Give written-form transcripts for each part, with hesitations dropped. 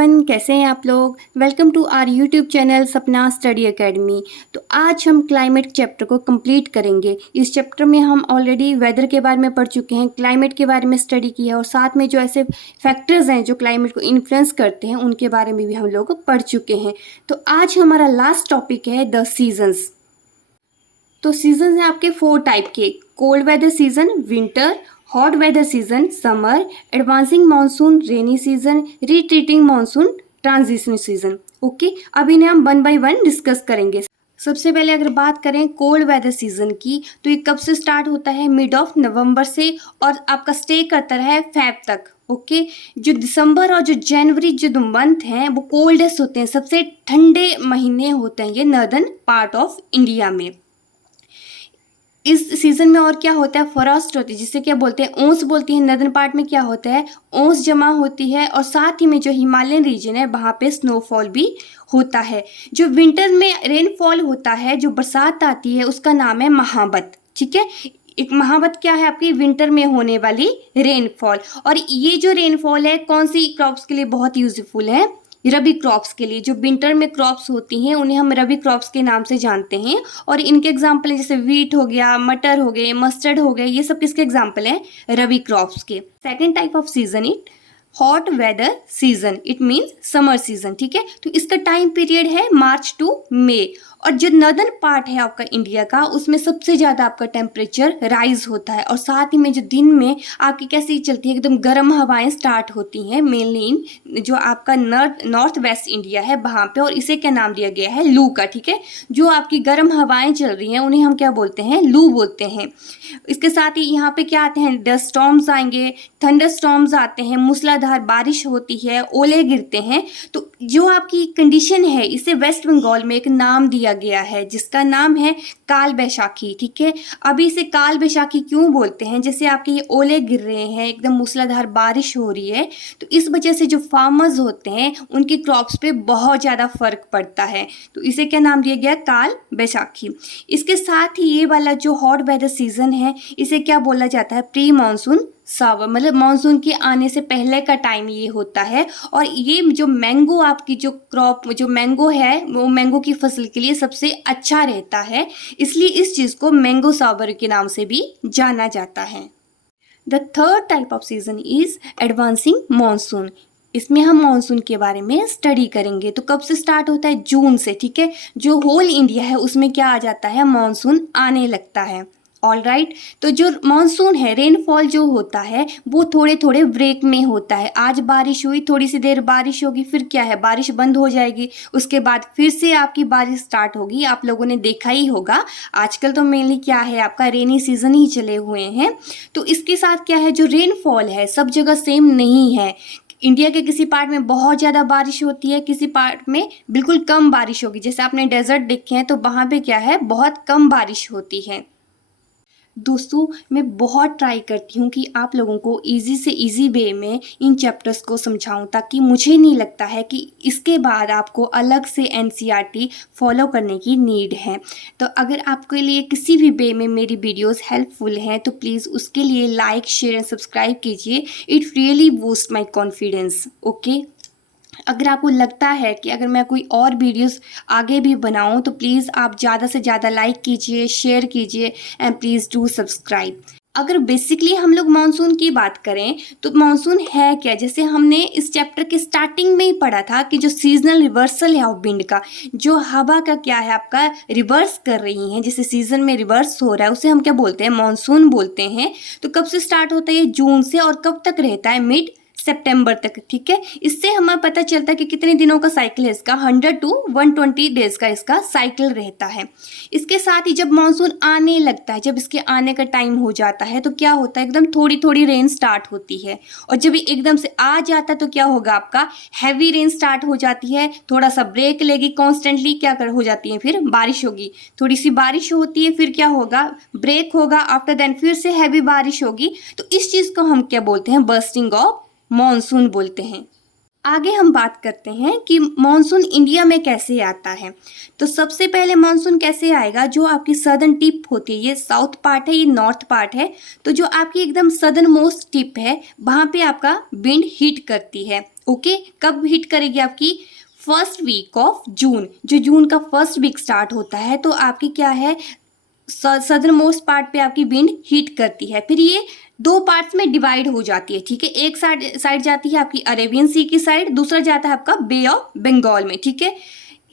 Everyone, कैसे हैं आप लोग। Welcome to our YouTube channel Sapna Study Academy. तो आज हम क्लाइमेट चैप्टर को कंप्लीट करेंगे। इस चैप्टर में हम ऑलरेडी वेदर के बारे में पढ़ चुके हैं, क्लाइमेट के बारे में स्टडी किया है और साथ में जो ऐसे फैक्टर्स हैं जो क्लाइमेट को इन्फ्लुएंस करते हैं उनके बारे में भी हम लोग पढ़ चुके हैं। तो आज हमारा लास्ट टॉपिक है द सीजन्स। तो सीजन है आपके 4 टाइप के: cold weather season, winter, hot weather season, summer, advancing monsoon, rainy season, retreating monsoon, transition season. Okay, अब इन्हें हम 1 बाय 1 डिस्कस करेंगे। सबसे पहले अगर बात करें कोल्ड वेदर सीजन की, तो ये कब से स्टार्ट होता है? मिड ऑफ नवंबर से और आपका स्टे करता है फेब तक। ओके, जो दिसंबर और जो जनवरी जो 2 मंथ हैं वो कोल्डेस्ट होते हैं, सबसे ठंडे महीने होते हैं ये नॉर्दर्न पार्ट ऑफ इंडिया में। इस सीजन में और क्या होता है? फ्रॉस्ट होती है, जिसे क्या बोलते हैं? ओस बोलती है। नॉर्दर्न पार्ट में क्या होता है? ओस जमा होती है और साथ ही में जो हिमालयन रीजन है वहाँ पे स्नोफॉल भी होता है। जो विंटर में रेनफॉल होता है, जो बरसात आती है, उसका नाम है महावत। ठीक है, एक महावत क्या है? आपकी विंटर में होने वाली रेनफॉल। और ये जो रेनफॉल है कौन सी क्रॉप्स के लिए बहुत यूजफुल है? रबी क्रॉप्स के लिए। जो विंटर में क्रॉप्स होती हैं उन्हें हम रबी क्रॉप्स के नाम से जानते हैं और इनके एग्जाम्पल है जैसे वीट हो गया, मटर हो गए, मस्टर्ड हो गए, ये सब किसके एग्जाम्पल हैं? रबी क्रॉप्स के। Second type of season it hot weather season, it means summer season. ठीक है, तो इसका टाइम पीरियड है मार्च टू मई। और जो नॉर्दर्न पार्ट है आपका इंडिया का, उसमें सबसे ज़्यादा आपका टेम्परेचर राइज होता है और साथ ही में जो दिन में आपकी कैसी चलती है, एकदम गर्म हवाएं स्टार्ट होती हैं मेनली इन जो आपका नॉर्थ वेस्ट इंडिया है वहाँ पे, और इसे क्या नाम दिया गया है? लू का। ठीक है, जो आपकी गर्म हवाएं चल रही हैं उन्हें हम क्या बोलते हैं? लू बोलते हैं। इसके साथ ही यहाँ पे क्या आते हैं? डस्ट स्टॉर्म्स आएंगे, थंडर स्टॉर्म्स आते हैं, मूसलाधार बारिश होती है, ओले गिरते हैं। तो जो आपकी कंडीशन है इसे वेस्ट बंगाल में एक नाम दिया गया है जिसका नाम है काल बैशाखी। ठीक है, अभी इसे काल बैशाखी क्यों बोलते हैं? जैसे आपके ये ओले गिर रहे हैं, एकदम मूसलाधार बारिश हो रही है, तो इस वजह से जो फार्मर्स होते हैं उनकी क्रॉप्स पे बहुत ज़्यादा फर्क पड़ता है, तो इसे क्या नाम दिया गया? काल बैशाखी। इसके साथ ही ये वाला जो हॉट वेदर सीजन है इसे क्या बोला जाता है? प्री मानसून सावर, मतलब मानसून के आने से पहले का टाइम ये होता है। और ये जो मैंगो आपकी जो क्रॉप जो मैंगो है वो मैंगो की फसल के लिए सबसे अच्छा रहता है, इसलिए इस चीज़ को मैंगो सावर के नाम से भी जाना जाता है। The third type of season is advancing monsoon. इसमें हम मानसून के बारे में स्टडी करेंगे। तो कब से स्टार्ट होता है? जून से। ठीक है, जो होल इंडिया है उसमें क्या आ जाता है? मानसून आने लगता है। ऑल राइट, तो जो मानसून है, रेनफॉल जो होता है वो थोड़े थोड़े ब्रेक में होता है। आज बारिश हुई, थोड़ी सी देर बारिश होगी, फिर क्या है? बारिश बंद हो जाएगी, उसके बाद फिर से आपकी बारिश स्टार्ट होगी। आप लोगों ने देखा ही होगा आजकल तो मेनली क्या है आपका रेनी सीजन ही चले हुए हैं। तो इसके साथ क्या है? जो रेनफॉल है सब जगह सेम नहीं है। इंडिया के किसी पार्ट में बहुत ज़्यादा बारिश होती है, किसी पार्ट में बिल्कुल कम बारिश होगी। जैसे आपने डेजर्ट देखे हैं तो वहाँ पे क्या है? बहुत कम बारिश होती है। दोस्तों, मैं बहुत ट्राई करती हूँ कि आप लोगों को इजी से इजी वे में इन चैप्टर्स को समझाऊँ, ताकि मुझे नहीं लगता है कि इसके बाद आपको अलग से एनसीईआरटी फॉलो करने की नीड है। तो अगर आपके लिए किसी भी वे में मेरी वीडियोस हेल्पफुल हैं तो प्लीज़ उसके लिए लाइक, शेयर एंड सब्सक्राइब कीजिए। It really boost my confidence. Okay, अगर आपको लगता है कि अगर मैं कोई और वीडियोस आगे भी बनाऊं तो प्लीज़ आप ज़्यादा से ज़्यादा लाइक कीजिए, शेयर कीजिए एंड प्लीज़ डू सब्सक्राइब। अगर बेसिकली हम लोग मानसून की बात करें तो मानसून है क्या? जैसे हमने इस चैप्टर के स्टार्टिंग में ही पढ़ा था कि जो सीजनल रिवर्सल है ऑफ विंड का, जो हवा का क्या है आपका रिवर्स कर रही है, जैसे सीजन में रिवर्स हो रहा है, उसे हम क्या बोलते हैं? मानसून बोलते हैं। तो कब से स्टार्ट होता है? जून से, और कब तक रहता है? मिड सितंबर तक। ठीक है, इससे हमें पता चलता है कि कितने दिनों का साइकिल है इसका। 100 to 120 डेज का इसका साइकिल रहता है। इसके साथ ही जब मानसून आने लगता है, जब इसके आने का टाइम हो जाता है तो क्या होता है? एकदम थोड़ी थोड़ी रेन स्टार्ट होती है, और जब ये एकदम से आ जाता है तो क्या होगा? आपका हैवी रेन स्टार्ट हो जाती है, थोड़ा सा ब्रेक लेगी, कॉन्स्टेंटली क्या कर हो जाती है? फिर बारिश होगी, थोड़ी सी बारिश होती है, फिर क्या होगा? ब्रेक होगा, आफ्टर देन फिर से हैवी बारिश होगी। तो इस चीज़ को हम क्या बोलते हैं? बर्स्टिंग ऑफ मानसून बोलते हैं। आगे हम बात करते हैं कि मॉनसून इंडिया में कैसे आता है। तो सबसे पहले मॉनसून कैसे आएगा, जो आपकी सदर्न टिप होती है, ये साउथ पार्ट है, ये नॉर्थ पार्ट है, तो जो आपकी एकदम सदर्न मोस्ट टिप है वहाँ पे आपका विंड हिट करती है। ओके, कब हिट करेगी आपकी, फर्स्ट वीक ऑफ जून, जो जून का फर्स्ट वीक स्टार्ट होता है तो आपकी क्या है, सदर्न मोस्ट पार्ट पे आपकी विंड हिट करती है। फिर ये दो पार्ट्स में डिवाइड हो जाती है, ठीक है। एक साइड जाती है आपकी अरेबियन सी की साइड, दूसरा जाता है आपका बे ऑफ बंगाल में, ठीक है।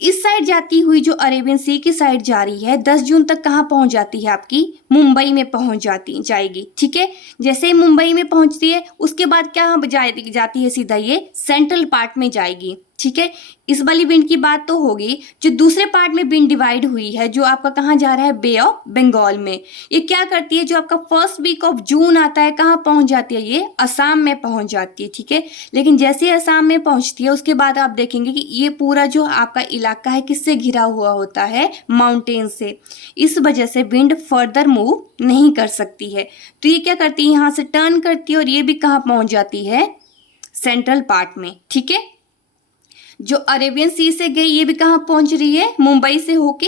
इस साइड जाती हुई जो अरेबियन सी की साइड जा रही है 10 जून तक कहाँ पहुंच जाती है, आपकी मुंबई में पहुंच जाएगी, ठीक है। जैसे ही मुंबई में पहुंचती है उसके बाद क्या जाती है, सीधा ये सेंट्रल पार्ट में जाएगी, ठीक है। इस वाली विंड की बात तो होगी। जो दूसरे पार्ट में विंड डिवाइड हुई है, जो आपका कहाँ जा रहा है, बे ऑफ बंगाल में, ये क्या करती है, जो आपका फर्स्ट वीक ऑफ जून आता है कहाँ पहुंच जाती है, ये असम में पहुंच जाती है, ठीक है। लेकिन जैसे ही असम में पहुंचती है उसके बाद आप देखेंगे कि ये पूरा जो आपका इलाका है किससे घिरा हुआ होता है, माउंटेन से। इस वजह से विंड फर्दर मूव नहीं कर सकती है, तो ये क्या करती है, यहाँ से टर्न करती है और ये भी कहाँ पहुंच जाती है, सेंट्रल पार्ट में, ठीक है। जो अरेबियन सी से गई ये भी कहाँ पहुंच रही है, मुंबई से होके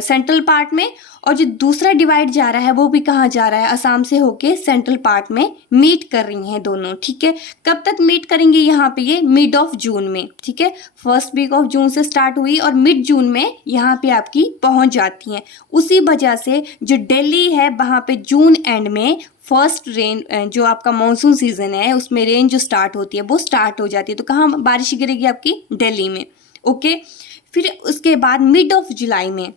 सेंट्रल पार्ट में, और जो दूसरा डिवाइड जा रहा है वो भी कहाँ जा रहा है, असम से होके सेंट्रल पार्ट में मीट कर रही हैं दोनों, ठीक है। कब तक मीट करेंगे, यहाँ पे ये मिड ऑफ जून में, ठीक है। फर्स्ट वीक ऑफ जून से स्टार्ट हुई और मिड जून में यहाँ पे आपकी पहुंच जाती हैं। उसी वजह से जो दिल्ली है वहाँ पे जून एंड में फर्स्ट रेन, जो आपका मानसून सीजन है उसमें रेन जो स्टार्ट होती है वो स्टार्ट हो जाती है। तो कहाँ बारिश गिरेगी आपकी, दिल्ली में, ओके। फिर उसके बाद मिड ऑफ जुलाई में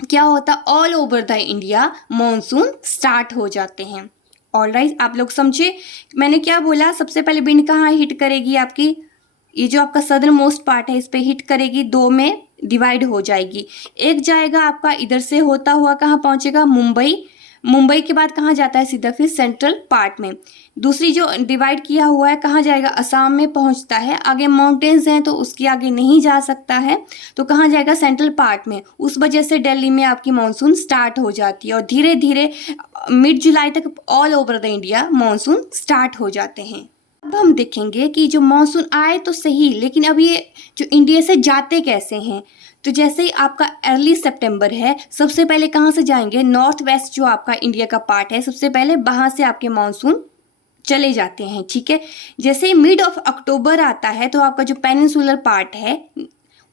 क्या होता है, all over the India monsoon start हो जाते हैं। ऑलराइट, आप लोग समझे मैंने क्या बोला। सबसे पहले विंड कहाँ हिट करेगी आपकी, ये जो आपका सदर्न मोस्ट पार्ट है इस पे हिट करेगी, दो में डिवाइड हो जाएगी। एक जाएगा आपका इधर से होता हुआ कहाँ पहुंचेगा, मुंबई, मुंबई के बाद कहाँ जाता है, सीधा फिर सेंट्रल पार्ट में। दूसरी जो डिवाइड किया हुआ है कहाँ जाएगा, असम में पहुंचता है। आगे माउंटेन्स हैं तो उसके आगे नहीं जा सकता है, तो कहाँ जाएगा, सेंट्रल पार्ट में। उस वजह से दिल्ली में आपकी मानसून स्टार्ट हो जाती है और धीरे धीरे मिड जुलाई तक all over the India monsoon start हो जाते हैं। अब हम देखेंगे कि जो मानसून आए तो सही, लेकिन अब ये जो इंडिया से जाते कैसे हैं। तो जैसे ही आपका अर्ली सितंबर है, सबसे पहले कहाँ से जाएंगे, नॉर्थ वेस्ट जो आपका इंडिया का पार्ट है, सबसे पहले वहाँ से आपके मानसून चले जाते हैं, ठीक है। जैसे ही मिड ऑफ अक्टूबर आता है तो आपका जो पेनिनसुलर पार्ट है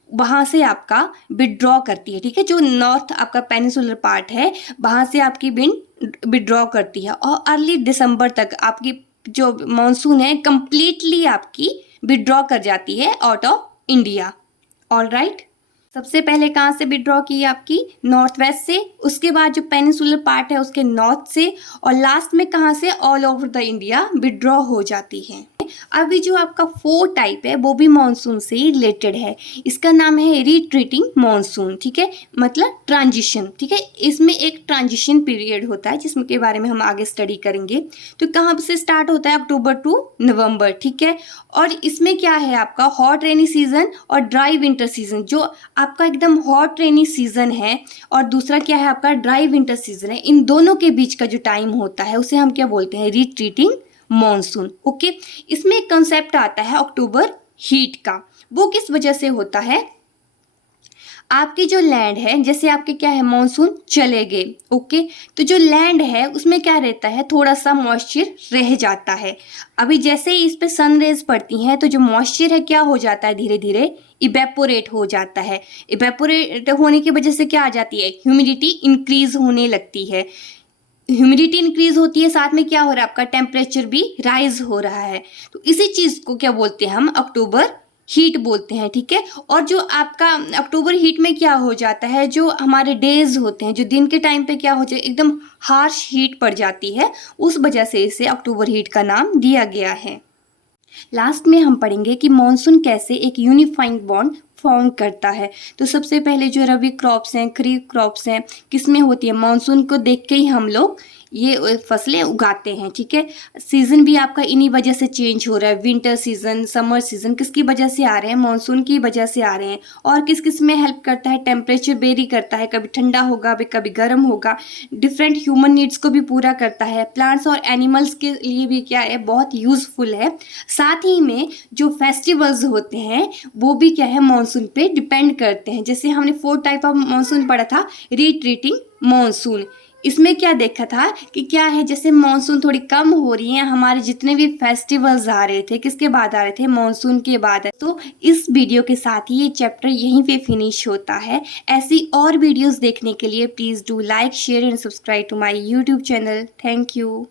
वहाँ से आपका विड्रॉ करती है, ठीक है। जो नॉर्थ आपका पेनिनसुलर पार्ट है वहाँ से आपकी विंड विड्रॉ करती है और अर्ली दिसंबर तक आपकी जो मानसून है कंप्लीटली आपकी विड्रॉ कर जाती है आउट ऑफ इंडिया। ऑलराइट, सबसे पहले कहाँ से विड्रॉ की आपकी, नॉर्थ वेस्ट से, उसके बाद जो पेनिनसुलर पार्ट है उसके नॉर्थ से, और लास्ट में कहाँ से, all over the India withdraw हो जाती है। अभी जो आपका 4 टाइप है वो भी मानसून से रिलेटेड है। इसका नाम है रिट्रीटिंग मानसून, ठीक है, मतलब ट्रांजिशन, ठीक है। इसमें एक ट्रांजिशन पीरियड होता है जिसमें के बारे में हम आगे स्टडी करेंगे। तो कहाँ से स्टार्ट होता है, अक्टूबर टू नवंबर, ठीक है। और इसमें क्या है आपका हॉट रेनी सीजन और ड्राई विंटर सीजन। जो आपका एकदम हॉट रेनी सीजन है और दूसरा क्या है आपका ड्राई विंटर सीजन है, इन दोनों के बीच का जो टाइम होता है उसे हम क्या बोलते हैं, रिट्रीटिंग मॉनसून, ओके। इसमें एक कंसेप्ट आता है अक्टूबर हीट का। वो किस वजह से होता है, आपकी जो लैंड है, जैसे आपके क्या है मॉनसून चले गए, ओके, तो जो लैंड है उसमें क्या रहता है, थोड़ा सा मॉइस्चर रह जाता है। अभी जैसे ही इस पे सन रेज पड़ती हैं तो जो मॉइस्चर है क्या हो जाता है, धीरे धीरे इवेपोरेट हो जाता है। इवेपोरेट होने की वजह से क्या आ जाती है, ह्यूमिडिटी इंक्रीज होने लगती है। ह्यूमिडिटी इंक्रीज होती है, साथ में क्या हो रहा है, आपका टेम्परेचर भी राइज हो रहा है। तो इसी चीज को क्या बोलते हैं हम, अक्टूबर हीट बोलते हैं, ठीक है। और जो आपका अक्टूबर हीट में क्या हो जाता है, जो हमारे डेज होते हैं, जो दिन के टाइम पे क्या हो जाए, एकदम हार्श हीट पड़ जाती है, उस वजह से इसे अक्टूबर हीट का नाम दिया गया है। लास्ट में हम पढ़ेंगे कि मॉनसून कैसे एक यूनिफाइंग बॉन्ड फॉर्म करता है। तो सबसे पहले जो रबी क्रॉप्स हैं, खरीफ क्रॉप्स हैं, किस में होती है, मानसून को देख के ही हम लोग ये फसलें उगाते हैं। ठीक है, सीज़न भी आपका इन्हीं वजह से चेंज हो रहा है। विंटर सीज़न, समर सीज़न किसकी वजह से आ रहे हैं, मानसून की वजह से आ रहे हैं। और किस किस में हेल्प करता है, टेम्परेचर वेरी करता है, कभी ठंडा होगा, कभी गर्म होगा, डिफरेंट ह्यूमन नीड्स को भी पूरा करता है। प्लांट्स और एनिमल्स के लिए भी क्या है, बहुत यूजफुल है। साथ ही में जो फेस्टिवल्स होते हैं वो भी क्या है, मानसून पे डिपेंड करते हैं। जैसे हमने 4 टाइप ऑफ मानसून पढ़ा था, रिट्रीटिंग मानसून। इसमें क्या देखा था कि क्या है, जैसे मानसून थोड़ी कम हो रही है, हमारे जितने भी फेस्टिवल्स आ रहे थे किसके बाद आ रहे थे, मानसून के बाद। तो इस वीडियो के साथ ही ये चैप्टर यहीं पे फिनिश होता है। ऐसी और वीडियोस देखने के लिए please do like, share and subscribe to my YouTube channel. Thank you.